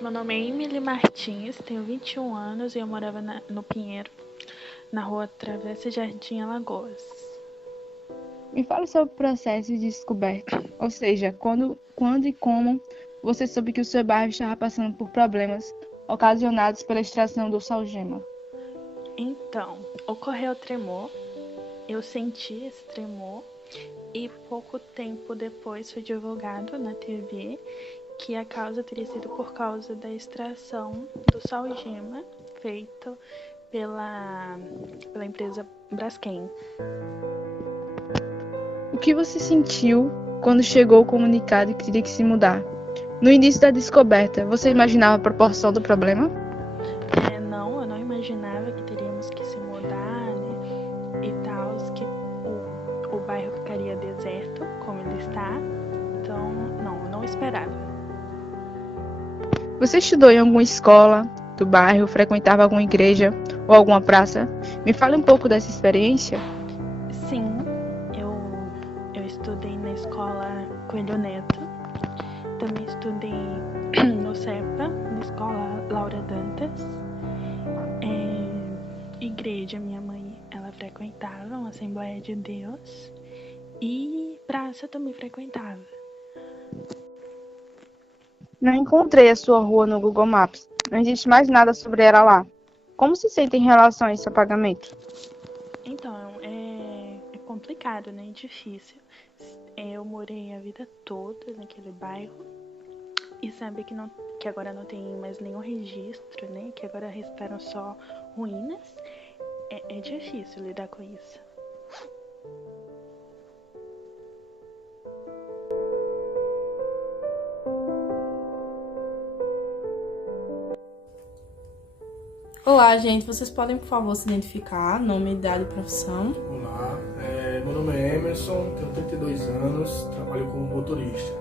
Meu nome é Emily Martins, tenho 21 anos e eu morava no Pinheiro, na rua Travessa Jardim Alagoas. Me fala sobre o processo de descoberta, ou seja, quando e como você soube que o seu bairro estava passando por problemas ocasionados pela extração do salgema. Então, ocorreu o tremor, eu senti esse tremor e pouco tempo depois foi divulgado na TV que a causa teria sido por causa da extração do salgema feito pela empresa Braskem. O que você sentiu quando chegou o comunicado que teria que se mudar? No início da descoberta, você imaginava a proporção do problema? Não, eu não imaginava que teríamos que se mudar, né, e tal, que o bairro ficaria deserto, como ele está. Então, não, eu não esperava. Você estudou em alguma escola do bairro, frequentava alguma igreja ou alguma praça? Me fale um pouco dessa experiência. Sim, eu estudei na escola Coelho Neto, também estudei no CEPA, na escola Laura Dantas. Igreja, minha mãe, ela frequentava uma Assembleia de Deus e praça também frequentava. Não encontrei a sua rua no Google Maps. Não existe mais nada sobre ela lá. Como se sente em relação a esse apagamento? Então, é complicado, né? É difícil. Eu morei a vida toda naquele bairro e saber que agora não tem mais nenhum registro, né? Que agora restaram só ruínas. É difícil lidar com isso. Olá, gente. Vocês podem, por favor, se identificar, nome, idade e profissão? Olá, meu nome é Emerson, tenho 32 anos, trabalho como motorista.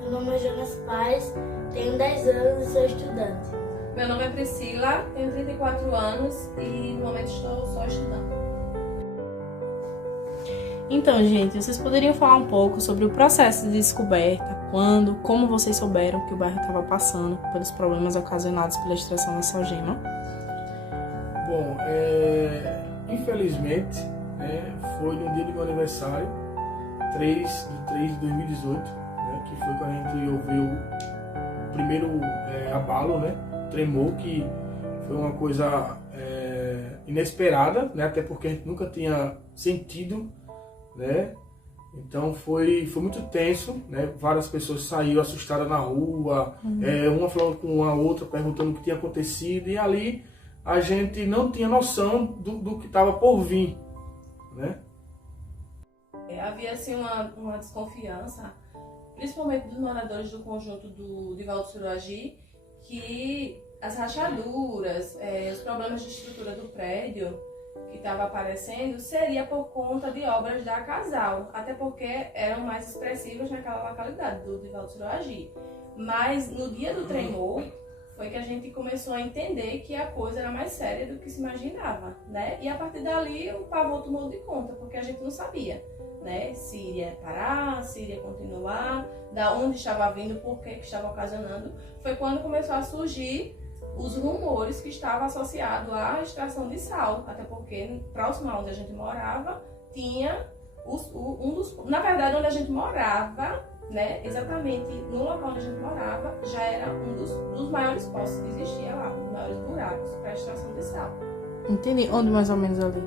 Meu nome é Jonas Paz, tenho 10 anos e sou estudante. Meu nome é Priscila, tenho 34 anos e no momento estou só estudando. Então, gente, vocês poderiam falar um pouco sobre o processo de descoberta, quando, como vocês souberam que o bairro estava passando pelos problemas ocasionados pela extração da salgema? Bom, infelizmente, foi no dia do meu aniversário, 3 de 3 de 2018, que foi quando a gente ouviu o primeiro abalo, tremor, que foi uma coisa inesperada, até porque a gente nunca tinha sentido, Então foi muito tenso, Várias pessoas saíram assustadas na rua, uma falando com a outra, perguntando o que tinha acontecido, e ali a gente não tinha noção do que estava por vir, Havia assim uma desconfiança, principalmente dos moradores do conjunto de Valdo Suruagi, que as rachaduras, os problemas de estrutura do prédio que estava aparecendo seria por conta de obras da Casal, até porque eram mais expressivas naquela localidade do Valdo Suruagi. Mas no dia do tremor foi que a gente começou a entender que a coisa era mais séria do que se imaginava, E a partir dali o pavor tomou de conta, porque a gente não sabia, se iria parar, se iria continuar, da onde estava vindo, por que estava ocasionando. Foi quando começou a surgir os rumores que estavam associados à extração de sal, até porque próximo a onde a gente morava tinha na verdade onde a gente morava, exatamente no local onde a gente morava, já era um dos maiores poços que existia lá, um dos maiores buracos para a extração de sal. Entendi. Onde mais ou menos ali?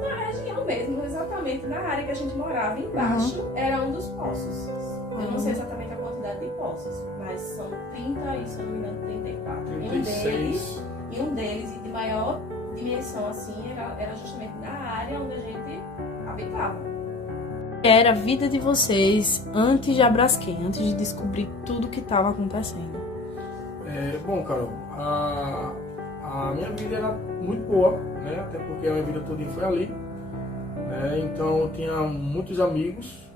Na região mesmo, exatamente na área que a gente morava, embaixo, era um dos poços. Eu não sei exatamente a quantidade de poços, mas são 30 e, se eu não me engano, 34. 36. E um deles, de maior dimensão, assim, era justamente na área onde a gente habitava. Era a vida de vocês antes de Braskem, antes de descobrir tudo o que estava acontecendo? Bom, Carol, a minha vida era muito boa, até porque a minha vida toda foi ali. Então eu tinha muitos amigos,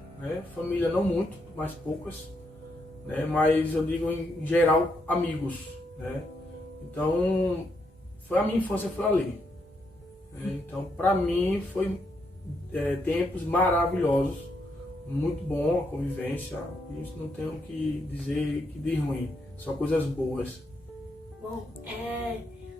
família não muito, mas poucas, mas eu digo em geral amigos. Então a minha infância foi ali. Então para mim foi tempos maravilhosos, muito bom a convivência, isso não tenho o que dizer que de ruim, só coisas boas. Bom,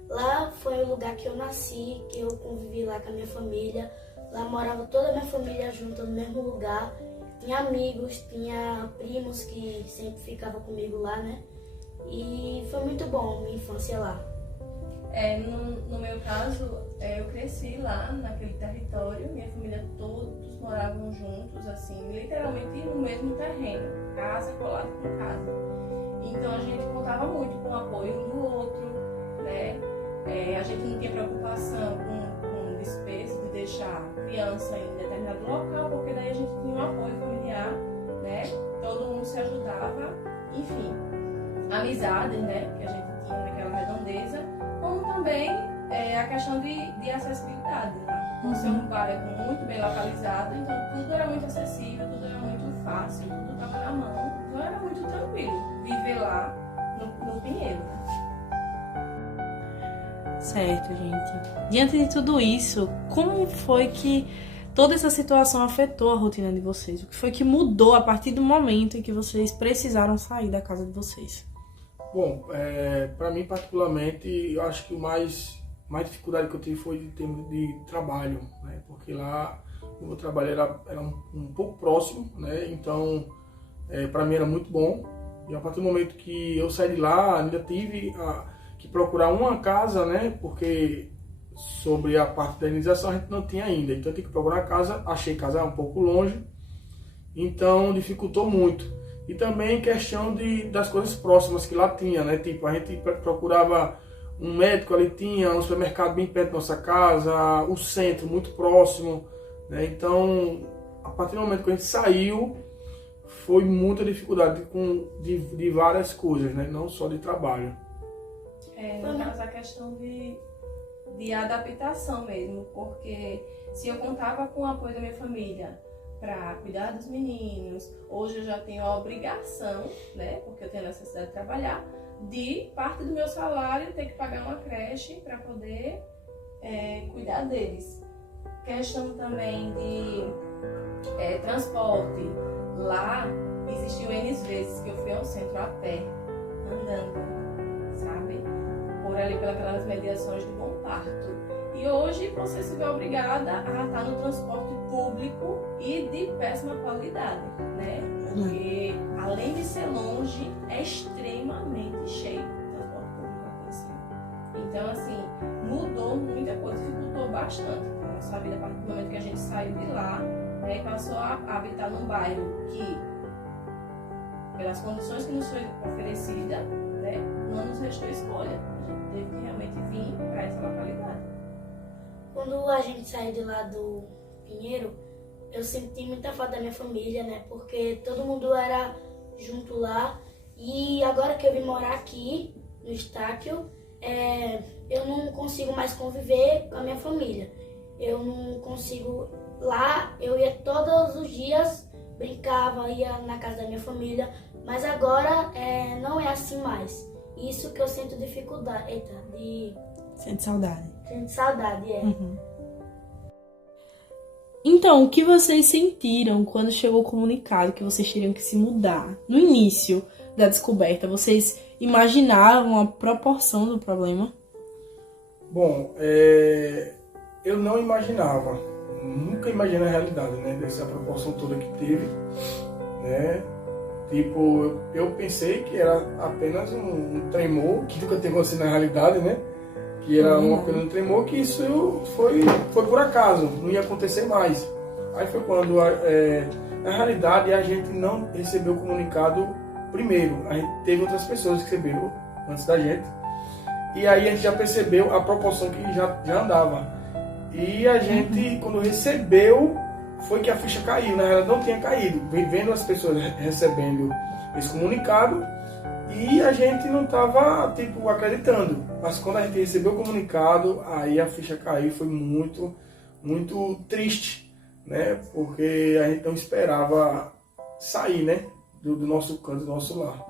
lá foi o lugar que eu nasci, que eu convivi lá com a minha família. Lá morava toda a minha família junto no mesmo lugar. Tinha amigos, tinha primos que sempre ficavam comigo lá, né? E foi muito bom minha infância lá. No meu caso, eu cresci lá naquele território, minha família todos moravam juntos, assim, literalmente no mesmo terreno, casa colada com casa. Então a gente contava muito com o apoio um do outro, né? A gente não tinha preocupação com despesa de deixar criança em determinado local, porque daí a gente tinha um apoio familiar, né? Todo mundo se ajudava, enfim, amizades, né? Que a gente tinha naquela redondeza, como também a questão de acessibilidade, né? Por ser um bairro muito bem localizado, então tudo era muito acessível, tudo era muito fácil, tudo estava na mão, então era muito tranquilo viver lá no Pinheiro. Certo, gente. Diante de tudo isso, como foi que toda essa situação afetou a rotina de vocês? O que foi que mudou a partir do momento em que vocês precisaram sair da casa de vocês? Bom, para mim particularmente, eu acho que mais dificuldade que eu tive foi de termos de trabalho, né? Porque lá o meu trabalho era um pouco próximo, né? Então, para mim era muito bom. E a partir do momento que eu saí de lá, ainda tive que procurar uma casa, né? Porque sobre a parte da indenização a gente não tinha ainda. Então eu tive que procurar a casa, achei casa um pouco longe, então dificultou muito. E também questão das coisas próximas que lá tinha, né? Tipo, a gente procurava um médico, ali tinha um supermercado bem perto da nossa casa, o centro muito próximo, né? Então, a partir do momento que a gente saiu, foi muita dificuldade de várias coisas, né? Não só de trabalho. No caso, a questão de adaptação mesmo, porque se eu contava com o apoio da minha família para cuidar dos meninos, hoje eu já tenho a obrigação, né, porque eu tenho a necessidade de trabalhar, de parte do meu salário ter que pagar uma creche para poder cuidar deles. Questão também de transporte. Lá existiu N vezes que eu fui ao centro a pé, andando, sabe? Por ali pelas mediações de Bom Parto. E hoje você se vê obrigada a estar no transporte público e de péssima qualidade, né? Porque além de ser longe, é extremamente cheio o transporte público aqui em cima. Então, assim, mudou muita coisa, dificultou bastante a nossa vida a partir do momento que a gente saiu de lá, né, e passou a habitar num bairro que, pelas condições que nos foi oferecida, né, não nos restou escolha. A gente teve que realmente vir para essa localidade. Quando a gente saiu de lá do Pinheiro, eu senti muita falta da minha família, né? Porque todo mundo era junto lá. E agora que eu vim morar aqui, no Estáquio, eu não consigo mais conviver com a minha família. Eu não consigo... Lá eu ia todos os dias, brincava, ia na casa da minha família. Mas agora não é assim mais. Isso que eu sinto dificuldade. Sente saudade. Sinto saudade, Uhum. Então, o que vocês sentiram quando chegou o comunicado que vocês teriam que se mudar? No início da descoberta, vocês imaginaram a proporção do problema? Bom, eu não imaginava, nunca imaginei a realidade, né, dessa proporção toda que teve, né? Tipo, eu pensei que era apenas um tremor, que nunca tem acontecido na realidade, né? Que era apenas um tremor, que isso foi por acaso, não ia acontecer mais. Aí foi quando, na realidade, a gente não recebeu o comunicado primeiro. A gente teve outras pessoas que receberam antes da gente. E aí a gente já percebeu a proporção que já andava. E a gente, quando recebeu, foi que a ficha caiu. Na realidade, não tinha caído. Vendo as pessoas recebendo esse comunicado, e a gente não estava, tipo, acreditando. Mas quando a gente recebeu o comunicado, aí a ficha caiu. Foi muito, muito triste, né? Porque a gente não esperava sair, né? Do nosso canto, do nosso lar.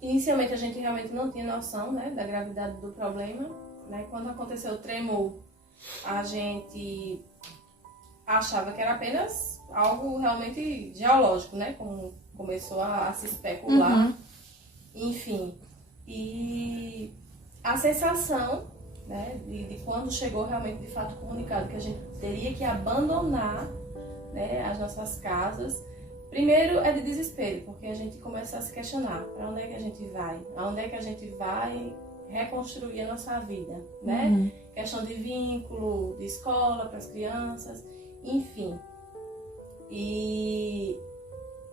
Inicialmente a gente realmente não tinha noção, né, da gravidade do problema, né? Quando aconteceu o tremor, a gente achava que era apenas algo realmente geológico, né? Como começou a se especular. Enfim. E a sensação, né, de quando chegou realmente de fato o comunicado que a gente teria que abandonar, né, as nossas casas, primeiro é de desespero, porque a gente começa a se questionar: para onde é que a gente vai? Aonde é que a gente vai reconstruir a nossa vida, né? Questão de vínculo, de escola para as crianças, enfim. E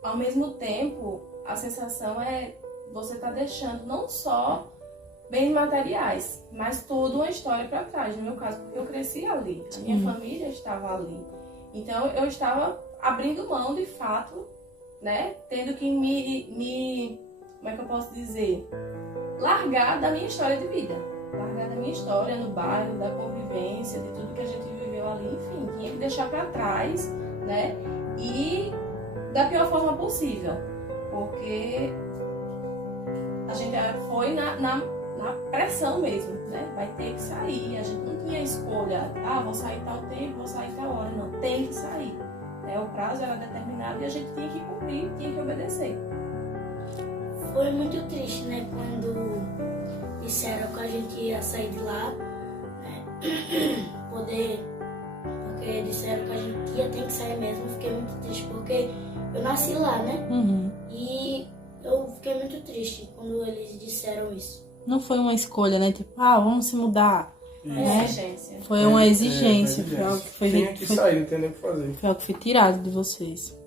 ao mesmo tempo, a sensação é você tá deixando não só bens materiais, mas toda uma história para trás, no meu caso, porque eu cresci ali, a minha família estava ali. Então eu estava abrindo mão de fato, né? Tendo que me como é que eu posso dizer? Largar da minha história de vida. Largar da minha história no bairro, da convivência, de tudo que a gente viveu ali, enfim, tinha que deixar para trás, né? E da pior forma possível, porque a gente foi na pressão mesmo, né? Vai ter que sair, a gente não tinha escolha, vou sair tal tempo, vou sair tal hora, não, tem que sair. O prazo era determinado e a gente tinha que cumprir, tinha que obedecer. Foi muito triste, né, quando disseram que a gente ia sair de lá, né, porque disseram que a gente ia ter que sair mesmo. Eu fiquei muito triste, porque eu nasci lá, né, e eu fiquei muito triste quando eles disseram isso. Não foi uma escolha, né, tipo, vamos se mudar. Uma exigência. Foi uma exigência. Foi algo que foi, tinha que sair, não tem nem o que fazer. Foi algo que foi tirado de vocês.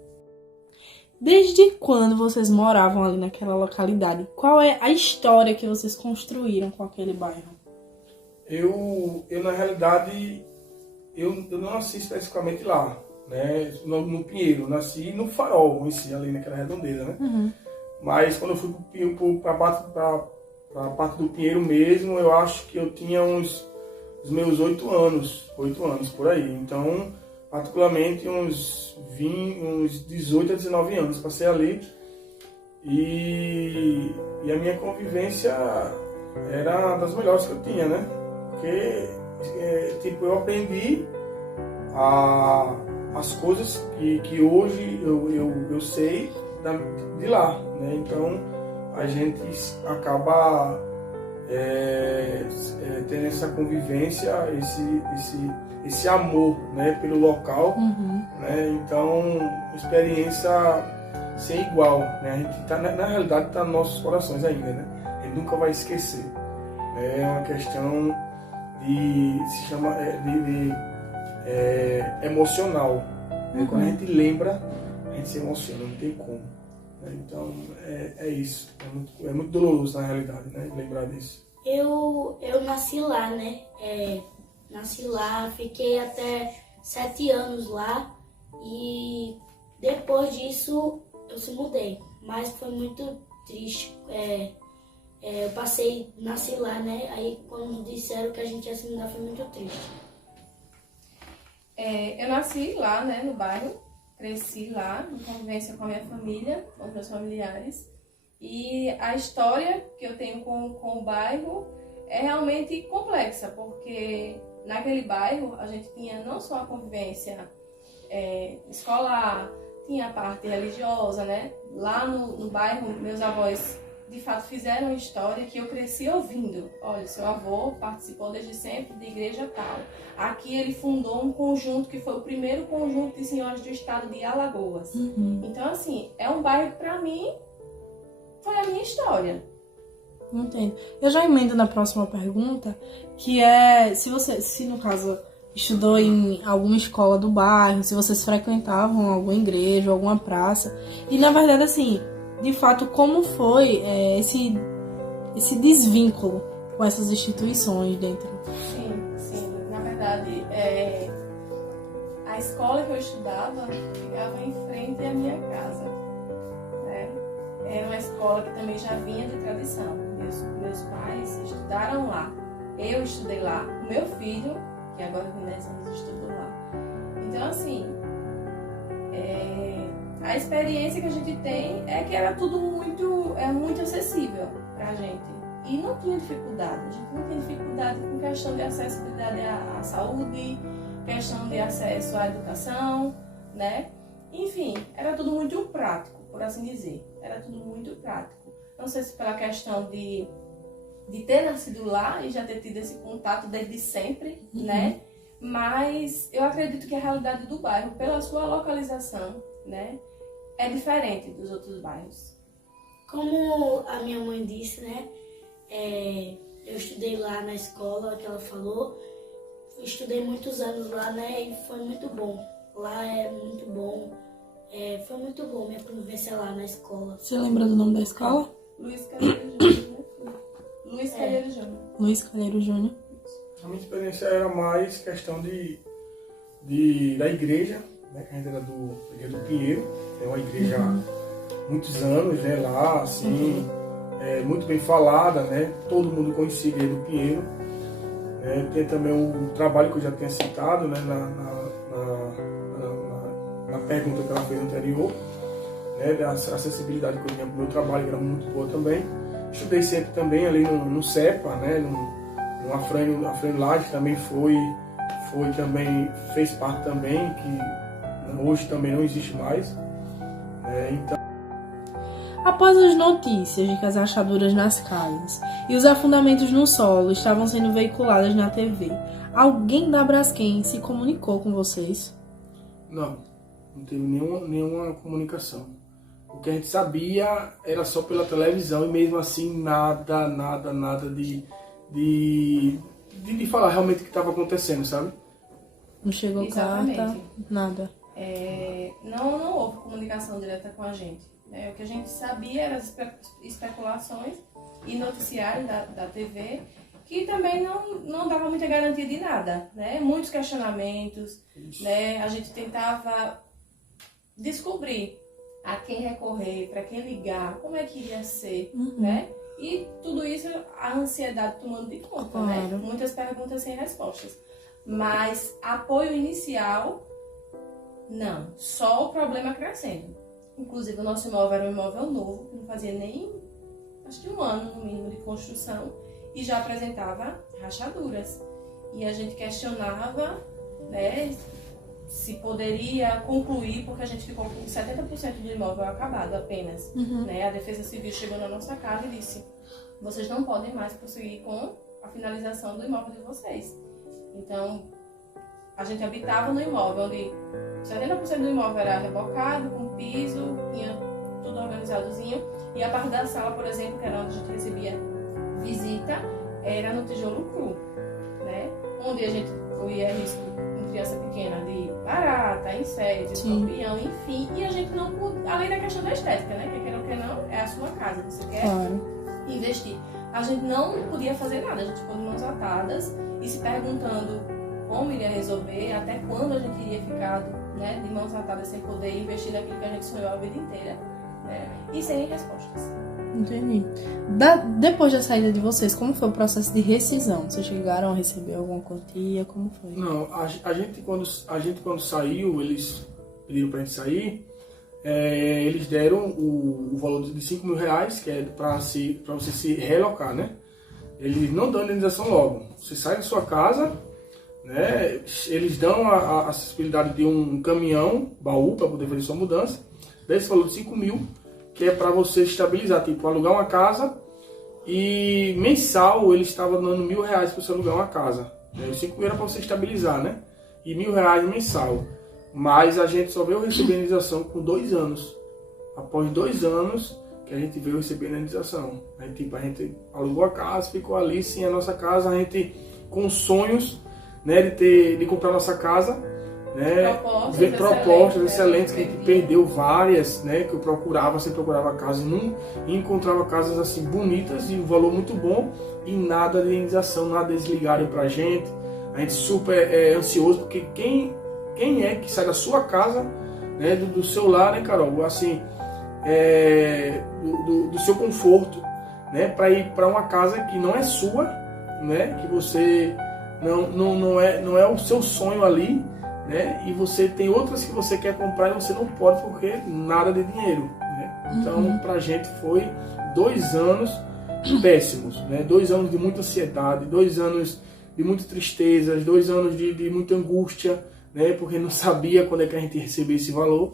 Desde quando vocês moravam ali naquela localidade? Qual é a história que vocês construíram com aquele bairro? Eu na realidade, eu não nasci especificamente lá, né? No Pinheiro. Eu nasci no Farol, em si, ali naquela redondeza, né? Mas quando eu fui para a parte do Pinheiro mesmo, eu acho que eu tinha os meus 8 anos por aí. Então, particularmente uns 18 a 19 anos passei ali. E a minha convivência era das melhores que eu tinha, né? Porque eu aprendi as coisas que hoje eu sei de lá, né? Então a gente acaba tendo essa convivência, esse amor, né, pelo local, né? Então, experiência sem igual, né? A gente tá, na realidade está nos nossos corações ainda, né? A gente nunca vai esquecer. É uma questão se chama emocional. Quando a gente lembra, a gente se emociona, não tem como. Então, é isso. É muito doloroso, na realidade, né? Lembrar disso. Eu nasci lá, né? Nasci lá, fiquei até 7 anos lá. E depois disso, eu se mudei. Mas foi muito triste. Eu nasci lá, né? Aí, quando disseram que a gente ia se mudar, foi muito triste. Eu nasci lá, né? No bairro. Cresci lá, em convivência com a minha família, com os meus familiares. E a história que eu tenho com o bairro é realmente complexa, porque naquele bairro a gente tinha não só a convivência escolar, tinha a parte religiosa, né? Lá no bairro, meus avós de fato fizeram uma história que eu cresci ouvindo. Olha, seu avô participou desde sempre de igreja tal. Aqui ele fundou um conjunto que foi o primeiro conjunto de senhoras do estado de Alagoas. Então, assim, é um bairro que pra mim foi a minha história. Entendo. Eu já emendo na próxima pergunta, que é se no caso estudou em alguma escola do bairro, se vocês frequentavam alguma igreja, alguma praça. E na verdade, assim, de fato, como foi esse desvínculo com essas instituições dentro? Sim. Na verdade, a escola que eu estudava ficava em frente à minha casa, né? Era uma escola que também já vinha de tradição. Meus pais estudaram lá. Eu estudei lá. O meu filho, que agora tem 10 anos, estudou lá. Então, assim, a experiência que a gente tem é que era tudo muito acessível pra gente. E não tinha dificuldade. A gente não tinha dificuldade com questão de acessibilidade à saúde, questão de acesso à educação, né? Enfim, era tudo muito prático, por assim dizer. Era tudo muito prático. Não sei se pela questão de ter nascido lá e já ter tido esse contato desde sempre, né? Mas eu acredito que a realidade do bairro, pela sua localização, né, é diferente dos outros bairros. Como a minha mãe disse, né, eu estudei lá na escola que ela falou, estudei muitos anos lá, né, e foi muito bom. Lá é muito bom, foi muito bom minha convivência lá na escola. Você lembra do nome da escola? Luiz Calheiro Júnior. Luiz Calheiro Júnior. Luiz Calheiro Júnior. A minha experiência era mais questão da igreja, né, que a gente era da Igreja do Pinheiro, é uma igreja há muitos anos, né, lá, assim, muito bem falada, né, todo mundo conhecia a Igreja do Pinheiro. Tem também o trabalho que eu já tinha citado, né, na pergunta que ela fez anterior, né, da acessibilidade que eu tinha para o meu trabalho, que era muito boa também. Estudei sempre também ali no CEPA, né, no Afrânio Laje também também, fez parte também, que hoje também não existe mais. Então... Após as notícias de que as rachaduras nas casas e os afundamentos no solo estavam sendo veiculadas na TV, alguém da Braskem se comunicou com vocês? Não teve nenhuma comunicação. O que a gente sabia era só pela televisão e mesmo assim nada de falar realmente o que estava acontecendo, sabe? Não chegou carta, nada. Não houve comunicação direta com a gente. O que a gente sabia eram as especulações e noticiários da TV, que também não dava muita garantia de nada, né? Muitos questionamentos, né? A gente tentava descobrir a quem recorrer, para quem ligar, como é que iria ser, né? E tudo isso, a ansiedade tomando de conta, claro, né? Muitas perguntas sem respostas. Mas apoio inicial, não. Só o problema crescendo. Inclusive, o nosso imóvel era um imóvel novo, que não fazia nem, acho que 1 ano no mínimo de construção, e já apresentava rachaduras. E a gente questionava, né, se poderia concluir, porque a gente ficou com 70% do imóvel acabado apenas. Né? A Defesa Civil chegou na nossa casa e disse: vocês não podem mais prosseguir com a finalização do imóvel de vocês. Então, a gente habitava no imóvel onde 70% do imóvel era rebocado, com piso, tinha tudo organizadozinho. E a parte da sala, por exemplo, que era onde a gente recebia visita, era no tijolo cru, né? Onde a gente corria risco com criança pequena de barata, inseto, escorpião, enfim. E a gente não podia, além da questão da estética, né? Que quer ou quer não, é a sua casa, você quer investir. A gente não podia fazer nada, a gente ficou de mãos atadas e se perguntando como iria resolver, até quando a gente iria ficar, né, de mãos atadas sem poder investir naquilo que a gente sonhou a vida inteira, né, e sem respostas. Entendi. Depois da saída de vocês, como foi o processo de rescisão? Vocês chegaram a receber alguma quantia? Como foi? Não, a gente quando saiu, eles pediram pra gente sair, eles deram o valor de R$5.000, que é para você se relocar, né? Eles não dão indenização logo. Você sai da sua casa, né? Eles dão a acessibilidade de um caminhão, baú, para poder fazer sua mudança, desse valor de R$5.000, que é para você estabilizar, tipo, alugar uma casa, e mensal eles estavam dando R$1.000 para você alugar uma casa. Os R$5.000 era para você estabilizar, né? E R$1.000 mensal. Mas a gente só veio receber a indenização com 2 anos. Após 2 anos que a gente veio receber a indenização. Aí, tipo, a gente alugou a casa, ficou ali, sim, a nossa casa, a gente com sonhos, né, de comprar a nossa casa, né, ver propostas excelentes, que a gente perdeu várias, né, que eu procurava, sempre procurava casas e encontrava casas assim bonitas e um valor muito bom e nada de indenização, nada deles ligarem pra gente. A gente super ansioso, porque quem é que sai da sua casa, né, do seu lar, né, Carol, assim, do seu conforto, né, para ir para uma casa que não é sua, né, que você não é o seu sonho ali, né, e você tem outras que você quer comprar e você não pode porque nada de dinheiro, né? Então, pra gente foi 2 anos péssimos, né, 2 anos de muita ansiedade, 2 anos de muita tristeza, 2 anos de muita angústia, né? Porque não sabia quando é que a gente ia receber esse valor,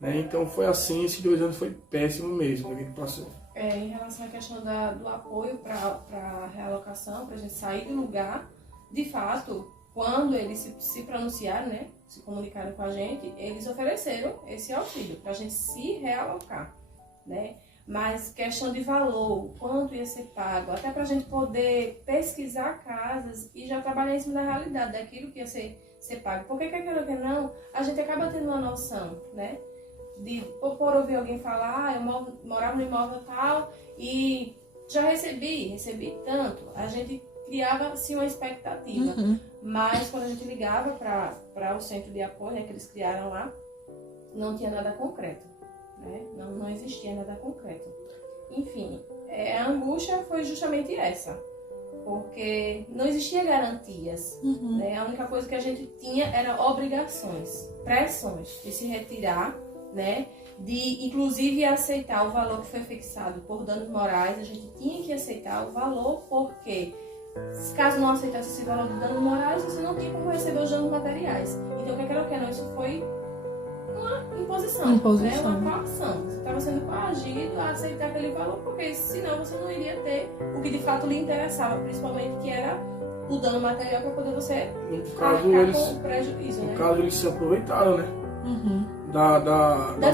né? Então foi assim, esses 2 anos foi péssimo mesmo que a gente passou. Em relação à questão do apoio para a realocação, para a gente sair do lugar, de fato, quando eles se pronunciaram, né, se comunicaram com a gente, eles ofereceram esse auxílio para a gente se realocar, né? Mas questão de valor, quanto ia ser pago, até para a gente poder pesquisar casas e já trabalhar em cima da realidade, daquilo que ia ser pago. Porque quer queira ou quer não, a gente acaba tendo uma noção, né? Por ouvir alguém falar, eu morava no imóvel tal e já recebi tanto. A gente criava assim uma expectativa. Mas quando a gente ligava para o centro de apoio, né, que eles criaram lá, não tinha nada concreto, né? Não existia nada concreto. Enfim, a angústia foi justamente essa, porque não existia garantias, né? A única coisa que a gente tinha era obrigações, pressões de se retirar, né? De inclusive aceitar o valor que foi fixado por danos morais. A gente tinha que aceitar o valor, porque caso não aceitasse esse valor de danos morais, você não tinha como receber os danos materiais. Então, quer queira ou quer não, isso foi uma imposição. Né? Uma coação. Você estava sendo coagido a aceitar aquele valor, porque senão você não iria ter o que de fato lhe interessava, principalmente que era o dano material, para poder você arcar com o prejuízo. No caso, eles se aproveitaram, né? Da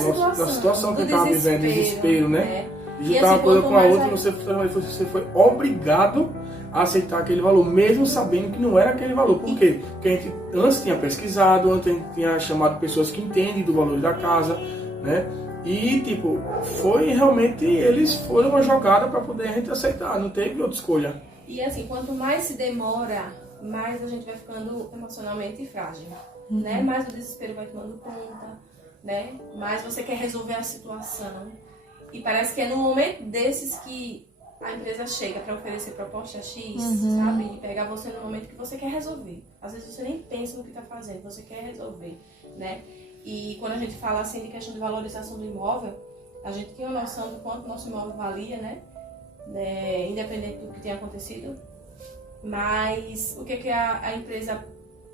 situação que estava vivendo, desespero, né? De juntar uma coisa com a outra, você foi obrigado a aceitar aquele valor, mesmo sabendo que não era aquele valor. Por quê? Porque a gente antes tinha pesquisado, antes a gente tinha chamado pessoas que entendem do valor da casa, né? E, tipo, foi realmente, eles foram uma jogada para poder a gente aceitar, não teve outra escolha. E assim, quanto mais se demora, mais a gente vai ficando emocionalmente frágil, né? Mais o desespero vai tomando conta, né? Mais você quer resolver a situação. E parece que é no momento desses que a empresa chega para oferecer proposta X, sabe? E pegar você no momento que você quer resolver. Às vezes você nem pensa no que está fazendo, você quer resolver, né? E quando a gente fala assim de questão de valorização do imóvel, a gente tem uma noção do quanto nosso imóvel valia, né? Independente do que tenha acontecido. Mas o que a empresa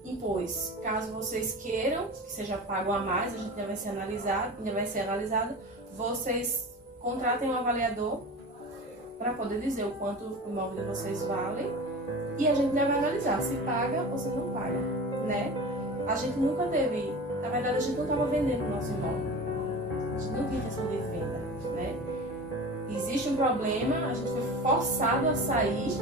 impôs? Caso vocês queiram que seja pago a mais, a gente ainda vai ser analisado, vocês contratem um avaliador para poder dizer o quanto o imóvel de vocês vale, e a gente vai analisar se paga ou se não paga, né? A gente nunca teve, na verdade a gente não estava vendendo o nosso imóvel, a gente não tinha intenção de venda, né? Existe um problema, a gente foi forçado a sair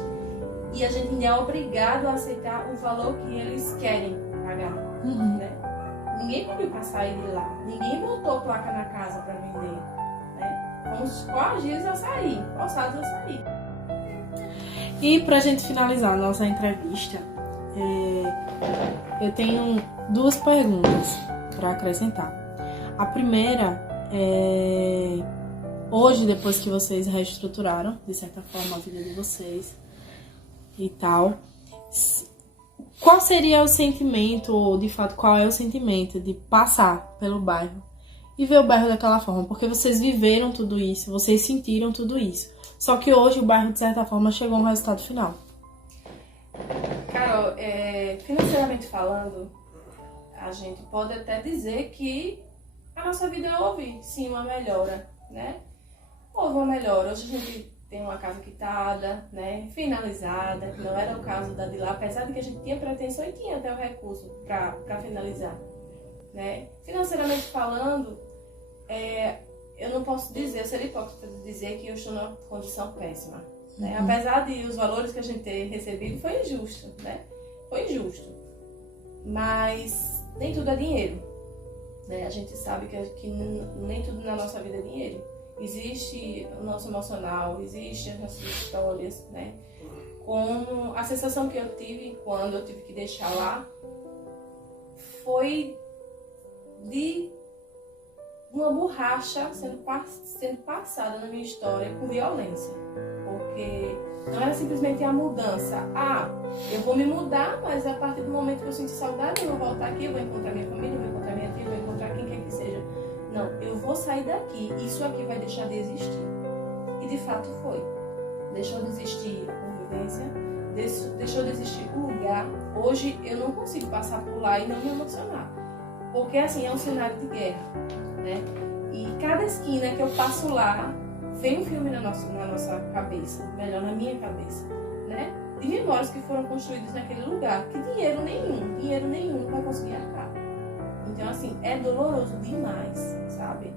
e a gente ainda é obrigado a aceitar o valor que eles querem pagar, né? Ninguém pediu para sair de lá, ninguém botou placa na casa para vender, né? Fomos coagidos a sair, forçados a sair. E pra gente finalizar a nossa entrevista, eu tenho 2 perguntas para acrescentar. A primeira é: hoje, depois que vocês reestruturaram, de certa forma, a vida de vocês e tal, qual seria o sentimento, ou de fato qual é o sentimento de passar pelo bairro e ver o bairro daquela forma? Porque vocês viveram tudo isso, vocês sentiram tudo isso. Só que hoje o bairro, de certa forma, chegou a um resultado final. Carol, financeiramente falando, a gente pode até dizer que a nossa vida houve, sim, uma melhora, né? Houve uma melhora. Hoje a gente tem uma casa quitada, né? Finalizada, que não era o caso da de lá, apesar de que a gente tinha pretensão e tinha até o recurso para finalizar, né? Financeiramente falando, eu não posso dizer, eu seria hipócrita de dizer que eu estou numa condição péssima, né? Apesar de os valores que a gente ter recebido, foi injusto, né? Foi injusto. Mas nem tudo é dinheiro, né? A gente sabe que nem tudo na nossa vida é dinheiro. Existe o nosso emocional, existe as nossas histórias, né? Como a sensação que eu tive quando eu tive que deixar lá foi de uma borracha sendo passada na minha história com violência. Porque não era simplesmente a mudança. Eu vou me mudar, mas a partir do momento que eu sinto saudade, eu vou voltar aqui, eu vou encontrar minha família, eu vou encontrar minha tia, eu vou encontrar quem quer que seja. Não, eu vou sair daqui, isso aqui vai deixar de existir. E de fato foi. Deixou de existir a convivência, deixou de existir o lugar, hoje eu não consigo passar por lá e não me emocionar. Porque assim, é um cenário de guerra, né? E cada esquina que eu passo lá, vem um filme na nossa cabeça, melhor, na minha cabeça, né? De memórias que foram construídas naquele lugar, que dinheiro nenhum não vai conseguir arcar. Então assim, é doloroso demais, sabe?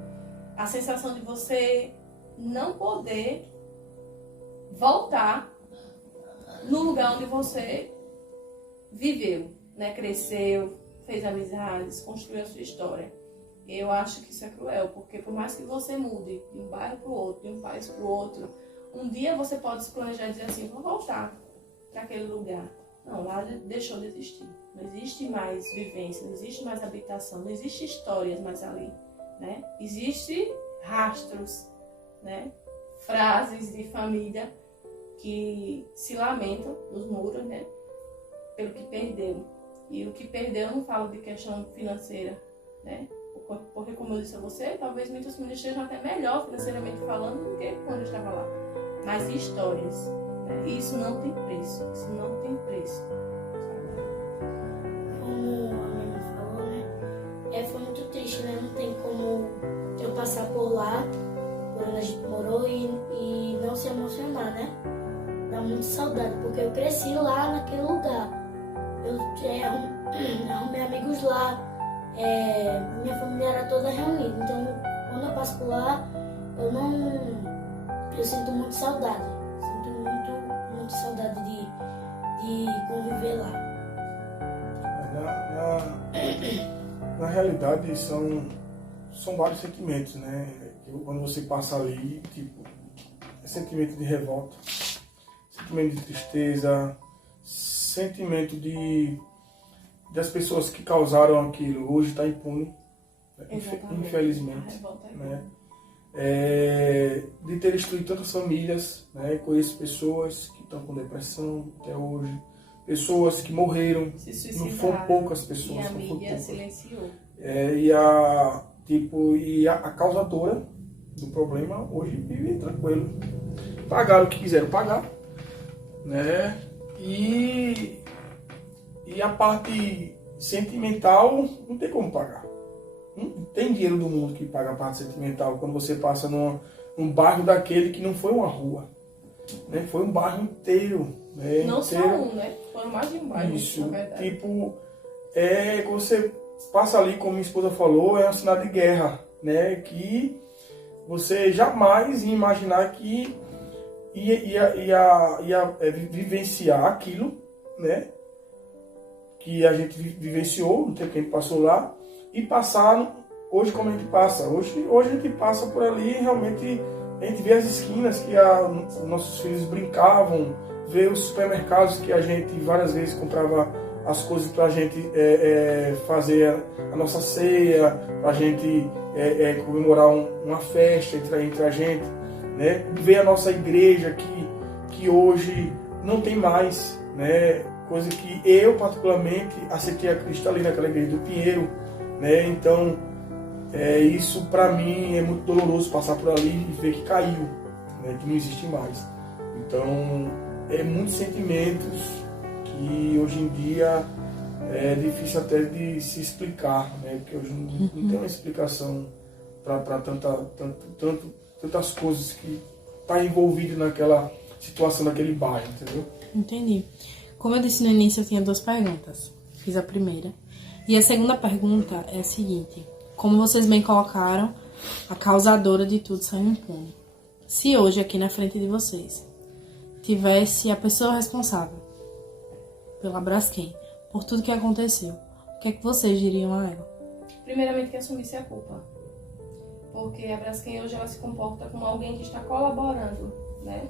A sensação de você não poder voltar no lugar onde você viveu, né? Cresceu, fez amizades, construiu a sua história. Eu acho que isso é cruel, porque por mais que você mude de um bairro para o outro, de um país para o outro, um dia você pode se planejar e dizer assim, vou voltar para aquele lugar. Não, lá deixou de existir. Não existe mais vivência, não existe mais habitação, não existe histórias mais ali, né? Existe rastros, né? Frases de família que se lamentam nos muros, né? Pelo que perdeu. E o que perdeu, eu não falo de questão financeira, né? Porque, como eu disse a você, talvez muitas famílias estejam até melhor financeiramente falando do que quando eu estava lá. Mas histórias, né? E isso não tem preço, isso não tem preço. Como a minha falou, né? Foi muito triste, né? Não tem como eu passar por lá, por onde a gente morou, e não se emocionar, né? Dá muita saudade, porque eu cresci lá naquele lugar. Eu arrumei amigos lá, minha família era toda reunida. Então, quando eu passo por lá, eu sinto muita saudade. Sinto muito saudade de conviver lá. Na realidade, são vários sentimentos, né? Quando você passa ali, tipo, é sentimento de revolta, sentimento de tristeza, sentimento das pessoas que causaram aquilo hoje está impune, infelizmente, né? De ter destruído tantas famílias, né? Conheço pessoas que estão com depressão até hoje, pessoas que morreram, não foram poucas pessoas, e a mídia silenciou. E a causadora do problema hoje vive tranquilo, pagaram o que quiseram pagar, né? E a parte sentimental não tem como pagar. Não tem dinheiro do mundo que paga a parte sentimental quando você passa num bairro daquele que não foi uma rua, né? Foi um bairro inteiro. Né? Não só um, né? Foram mais de um bairro. Isso, tipo, quando você passa ali, como minha esposa falou, é uma cidade de guerra, né? Que você jamais ia imaginar que ia vivenciar aquilo, né? Que a gente vivenciou no tempo que a gente passou lá, e passaram hoje como a gente passa. Hoje a gente passa por ali, realmente a gente vê as esquinas que nossos filhos brincavam, vê os supermercados que a gente várias vezes comprava as coisas para a gente fazer a nossa ceia, para a gente comemorar uma festa entre a gente, né? Ver a nossa igreja que hoje não tem mais, né? Coisa que eu particularmente aceitei a Cristo ali naquela igreja do Pinheiro, né? Então isso para mim é muito doloroso, passar por ali e ver que caiu, né? Que não existe mais. Então muitos sentimentos que hoje em dia é difícil até de se explicar, né? Porque hoje não tem uma explicação para tantas coisas que tá envolvido naquela situação daquele bairro, entendeu? Entendi. Como eu disse no início, eu tinha 2 perguntas. Fiz a primeira. E a segunda pergunta é a seguinte: como vocês bem colocaram, a causadora de tudo saiu impune. Se hoje, aqui na frente de vocês, tivesse a pessoa responsável pela Braskem, por tudo que aconteceu, o que é que vocês diriam a ela? Primeiramente, que assumisse a culpa. Porque a Braskem hoje ela se comporta como alguém que está colaborando, né?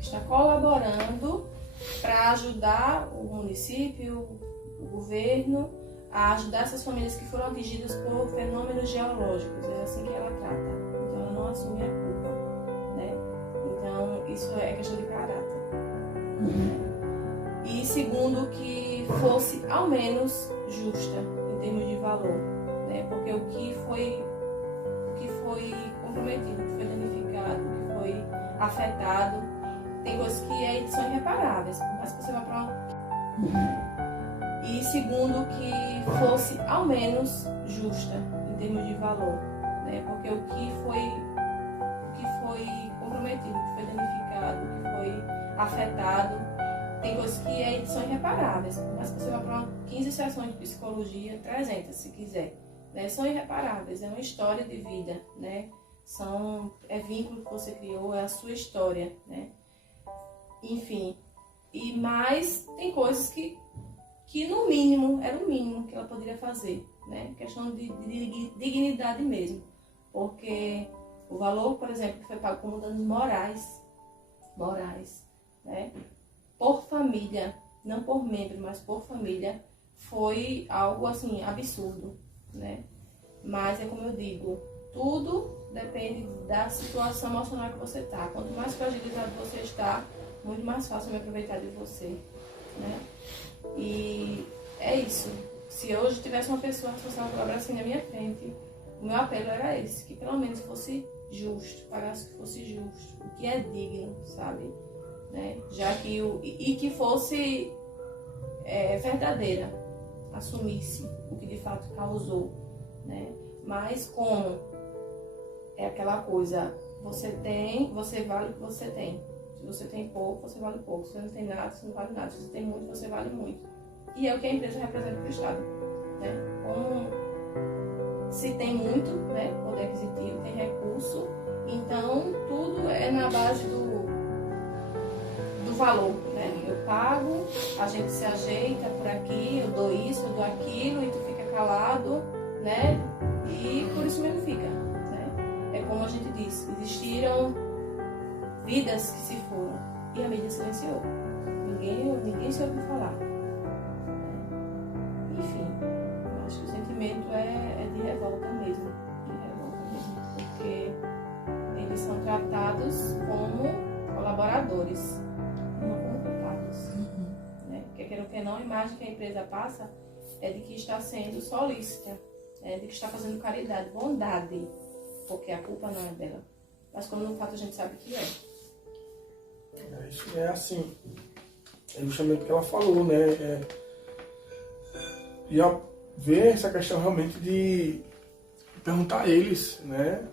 Está colaborando para ajudar o município, o governo, a ajudar essas famílias que foram atingidas por fenômenos geológicos. É assim que ela trata. Então, ela não assume a culpa, né? Então, isso é questão de caráter. E segundo, que fosse ao menos justa em termos de valor, né? Porque o que foi comprometido, o que foi danificado, o que foi afetado, tem coisas que são irreparáveis, por mais que você vá para uma... E segundo, que fosse ao menos justa em termos de valor, né? Porque o que foi comprometido, o que foi danificado, o que foi afetado, tem coisas que são irreparáveis, por mais que você vá para 15 sessões de psicologia, 300 se quiser, né? São irreparáveis, é uma história de vida, né? É vínculo que você criou, é a sua história, né? Enfim, mas tem coisas que no mínimo, era o mínimo que ela poderia fazer, né? Questão de dignidade mesmo, porque o valor, por exemplo, que foi pago como danos morais, né? Por família, não por membro, mas por família, foi algo assim absurdo, né? Mas é como eu digo, tudo depende da situação emocional que você está. Quanto mais fragilizado você está, muito mais fácil me aproveitar de você, né? E é isso. Se hoje tivesse uma pessoa responsável pela Braskem na minha frente, o meu apelo era esse, que pelo menos fosse justo, pagasse o que fosse justo, o que é digno, sabe? Né? Já que e que fosse verdadeira, assumisse o que de fato causou, né? Mas como é aquela coisa, você vale o que você tem. Se você tem pouco, você vale pouco. Se você não tem nada, você não vale nada. Se você tem muito, você vale muito. E é o que a empresa representa para o Estado, né? Como se tem muito, né, poder aquisitivo, tem recurso, então tudo é na base do valor, né? Eu pago, a gente se ajeita por aqui, eu dou isso, eu dou aquilo, e tu fica calado, né? E por isso mesmo fica, né? É como a gente disse, existiram vidas que se foram e a mídia silenciou. Ninguém se ouviu falar. Enfim, eu acho que o sentimento é de revolta mesmo, porque eles são tratados como colaboradores, não como culpados. Né? Porque, quer ou que não, a imagem que a empresa passa é de que está sendo solícita, de que está fazendo caridade, bondade, porque a culpa não é dela. Mas como no fato a gente sabe que é. Isso é assim, é justamente o que ela falou, né? E ver essa questão realmente de perguntar a eles, né?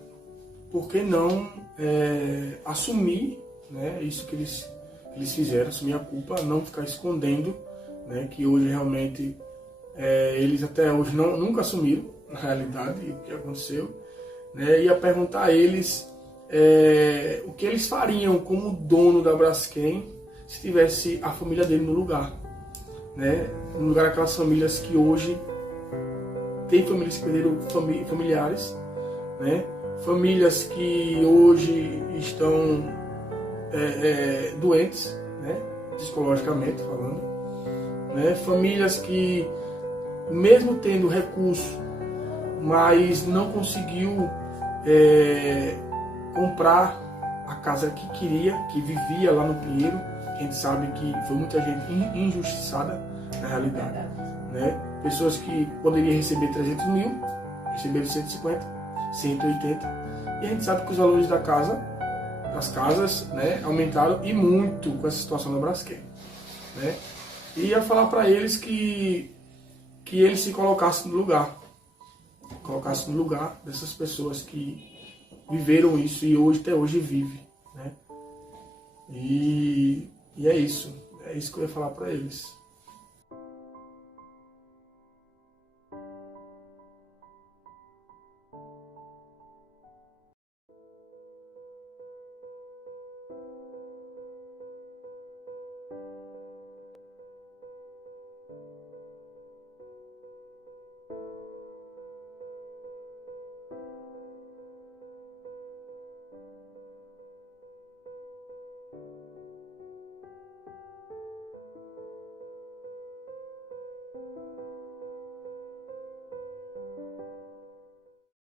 Por que não assumir, né? Isso que eles fizeram, assumir a culpa, não ficar escondendo, né? Que hoje realmente eles até hoje nunca assumiram, na realidade, o que aconteceu, né? E a perguntar a eles o que eles fariam como dono da Braskem se tivesse a família dele no lugar, né? No lugar daquelas famílias que hoje tem famílias que perderam familiares, né? Famílias que hoje estão doentes, né? Psicologicamente falando, né? Famílias que mesmo tendo recurso, mas não conseguiu comprar a casa que queria, que vivia lá no Pinheiro. A gente sabe que foi muita gente injustiçada na realidade, né? Pessoas que poderiam receber 300 mil, receberam 150, 180, e a gente sabe que os valores das casas, né, aumentaram e muito com essa situação da Braskem, né? E ia falar para eles que eles se colocassem no lugar dessas pessoas que viveram isso e até hoje vivem, né? E é isso que eu ia falar para eles.